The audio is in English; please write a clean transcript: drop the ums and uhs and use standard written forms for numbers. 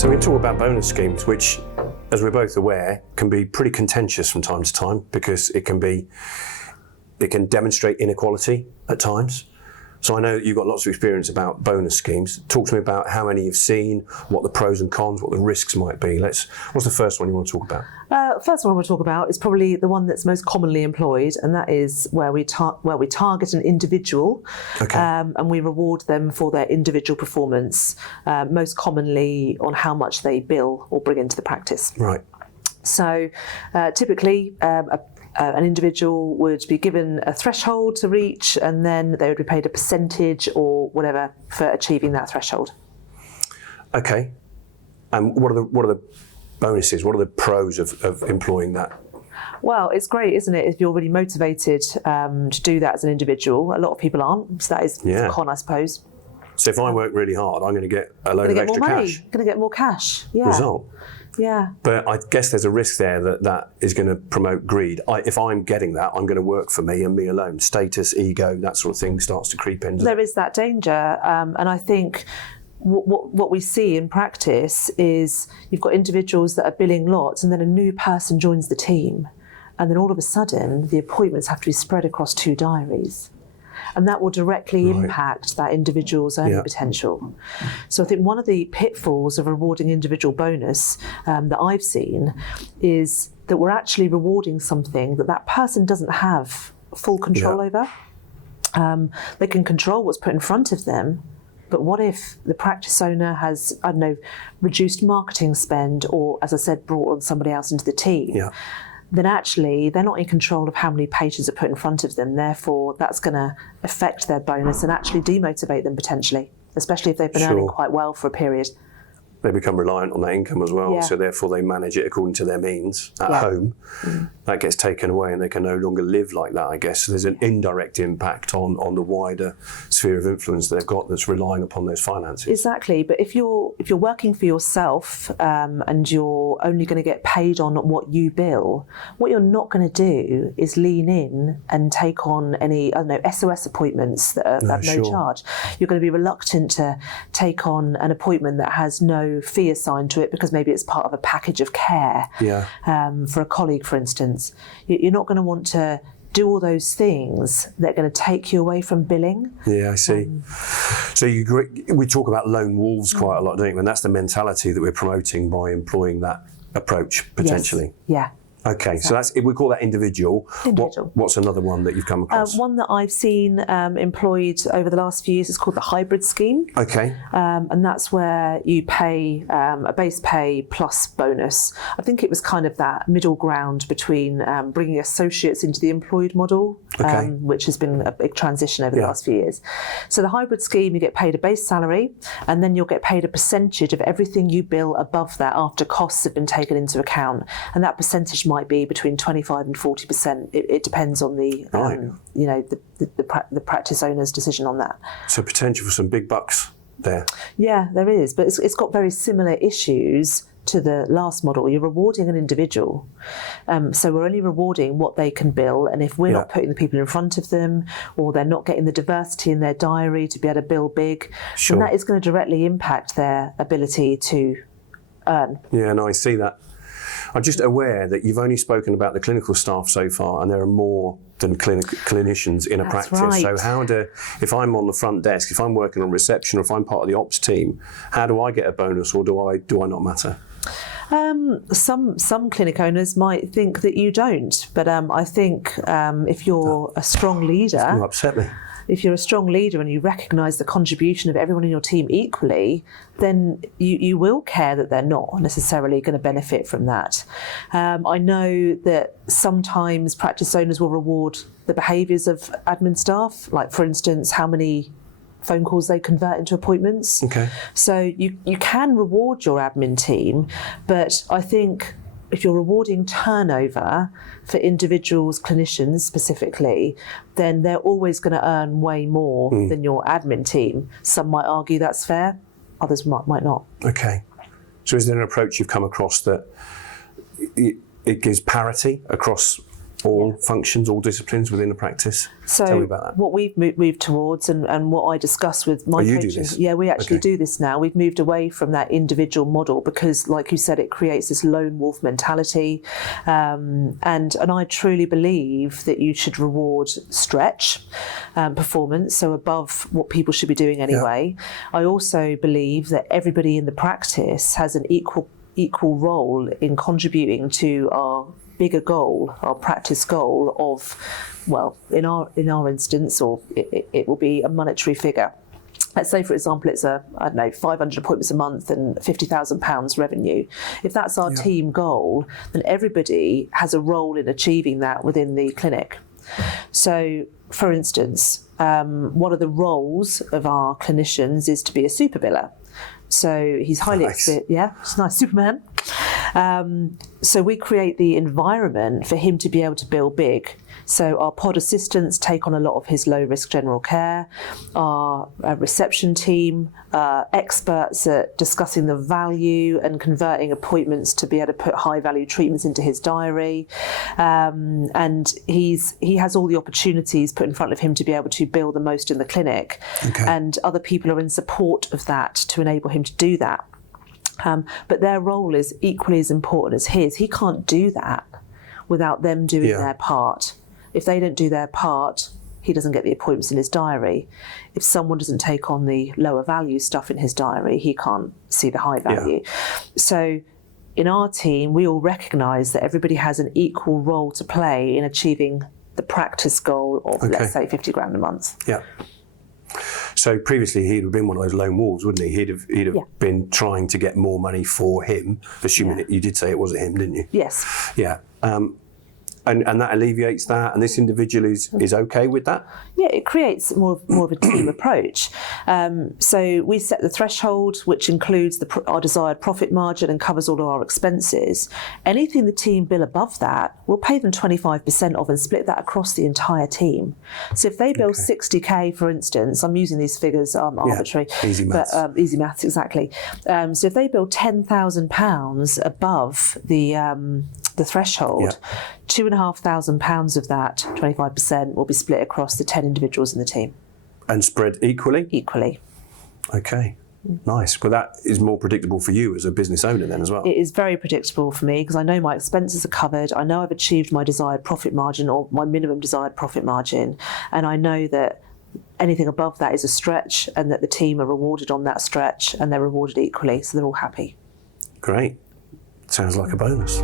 So we talk about bonus schemes, which, as we're both aware, can be pretty contentious from time to time because it can demonstrate inequality at times. So I know that you've got lots of experience about bonus schemes. Talk to me about how many you've seen, what the pros and cons, what the risks might be. What's the first one you want to talk about? First one I want to talk about is probably the one that's most commonly employed, and that is where we target an individual, Okay. and we reward them for their individual performance, most commonly on how much they bill or bring into the practice. Right. So typically an individual would be given a threshold to reach, and then they would be paid a percentage or whatever for achieving that threshold. Okay. And what are the bonuses? What are the pros of employing that? Well, it's great, isn't it, if you're really motivated to do that as an individual. A lot of people aren't, so that is the con, I suppose. So if I work really hard, I'm going to get a load of extra cash. Going to get more cash. Yeah. Result. Yeah. But I guess there's a risk there that is going to promote greed. If I'm getting that, I'm going to work for me and me alone. Status, ego, that sort of thing starts to creep in. There is that danger, and I think what we see in practice is you've got individuals that are billing lots, and then a new person joins the team, and then all of a sudden the appointments have to be spread across 2 diaries. And that will directly impact that individual's earning potential. So I think one of the pitfalls of rewarding individual bonus that I've seen is that we're actually rewarding something that person doesn't have full control over. They can control what's put in front of them, but what if the practice owner has, reduced marketing spend or, as I said, brought on somebody else into the team? Yeah. Then actually they're not in control of how many patients are put in front of them. Therefore, that's going to affect their bonus and actually demotivate them potentially, especially if they've been earning quite well for a period. They become reliant on that income as well, so therefore they manage it according to their means at home. That gets taken away and they can no longer live like that, I guess. So there's an indirect impact on the wider sphere of influence they've got that's relying upon those finances. Exactly, but if you're working for yourself and you're only going to get paid on what you bill, what you're not going to do is lean in and take on any SOS appointments that are at no charge. You're going to be reluctant to take on an appointment that has no fee assigned to it because maybe it's part of a package of care for a colleague, for instance. You're not going to want to do all those things that are going to take you away from billing. Yeah, I see. So we talk about lone wolves quite a lot, don't we? And that's the mentality that we're promoting by employing that approach, potentially. Yes. Yeah. Okay, so we call that individual. What's another one that you've come across? One that I've seen employed over the last few years is called the hybrid scheme. Okay. And that's where you pay a base pay plus bonus. I think it was kind of that middle ground between bringing associates into the employed model, which has been a big transition over the last few years. So the hybrid scheme, you get paid a base salary, and then you'll get paid a percentage of everything you bill above that after costs have been taken into account. And that percentage might be between 25 and 40%. It depends on the practice owner's decision on that. So potential for some big bucks there. Yeah, there is, but it's got very similar issues to the last model. You're rewarding an individual, so we're only rewarding what they can bill, and if we're not putting the people in front of them, or they're not getting the diversity in their diary to be able to bill big, then that is going to directly impact their ability to earn. Yeah, no, I see that. I'm just aware that you've only spoken about the clinical staff so far, and there are more than clinicians in a practice. Right. So if I'm on the front desk, if I'm working on reception, or if I'm part of the ops team, how do I get a bonus, or do I not matter? Some clinic owners might think that you don't, but I think if you're a strong leader, you upset me. If you're a strong leader and you recognise the contribution of everyone in your team equally, then you will care that they're not necessarily going to benefit from that. I know that sometimes practice owners will reward the behaviours of admin staff, like for instance, how many phone calls they convert into appointments. Okay. So you can reward your admin team, but I think if you're rewarding turnover for individuals, clinicians specifically, then they're always going to earn way more than your admin team. Some might argue that's fair, others might not. Okay. So is there an approach you've come across that it gives parity across all functions, all disciplines within the practice? So Tell me about that. what we've moved towards and what I discuss with my you do coaching, this? yeah, we actually Okay. do this now. We've moved away from that individual model because, like you said, it creates this lone wolf mentality, and I truly believe that you should reward stretch performance, so above what people should be doing anyway. I also believe that everybody in the practice has an equal role in contributing to our bigger goal, our practice goal of, well, in our instance, or it will be a monetary figure. Let's say, for example, it's 500 appointments a month and £50,000 revenue. If that's our team goal, then everybody has a role in achieving that within the clinic. So, for instance, one of the roles of our clinicians is to be a super biller. So he's highly experienced. Yeah, it's nice, Superman. So we create the environment for him to be able to bill big. So our pod assistants take on a lot of his low-risk general care. Our reception team, experts at discussing the value and converting appointments to be able to put high-value treatments into his diary. And he has all the opportunities put in front of him to be able to bill the most in the clinic. Okay. And other people are in support of that to enable him to do that. But their role is equally as important as his. He can't do that without them doing their part. If they don't do their part, he doesn't get the appointments in his diary. If someone doesn't take on the lower value stuff in his diary, he can't see the high value. So in our team, we all recognise that everybody has an equal role to play in achieving the practice goal of, let's say, 50 grand a month. Yeah. So previously he'd have been one of those lone wolves, wouldn't he? He'd have been trying to get more money for him, assuming you did say it wasn't him, didn't you? Yes. Yeah. And that alleviates that, and this individual is okay with that? Yeah, it creates more of a team approach. So we set the threshold, which includes our desired profit margin and covers all of our expenses. Anything the team bill above that, we'll pay them 25% of and split that across the entire team. So if they bill 60k, for instance, I'm using these figures arbitrary. Easy maths. But, easy maths, exactly. So if they bill £10,000 above the threshold, £2,500 of that, 25%, will be split across the 10 individuals in the team. And spread equally? Equally. Okay, nice. Well, that is more predictable for you as a business owner then as well. It is very predictable for me because I know my expenses are covered. I know I've achieved my desired profit margin or my minimum desired profit margin. And I know that anything above that is a stretch and that the team are rewarded on that stretch and they're rewarded equally. So they're all happy. Great. Sounds like a bonus.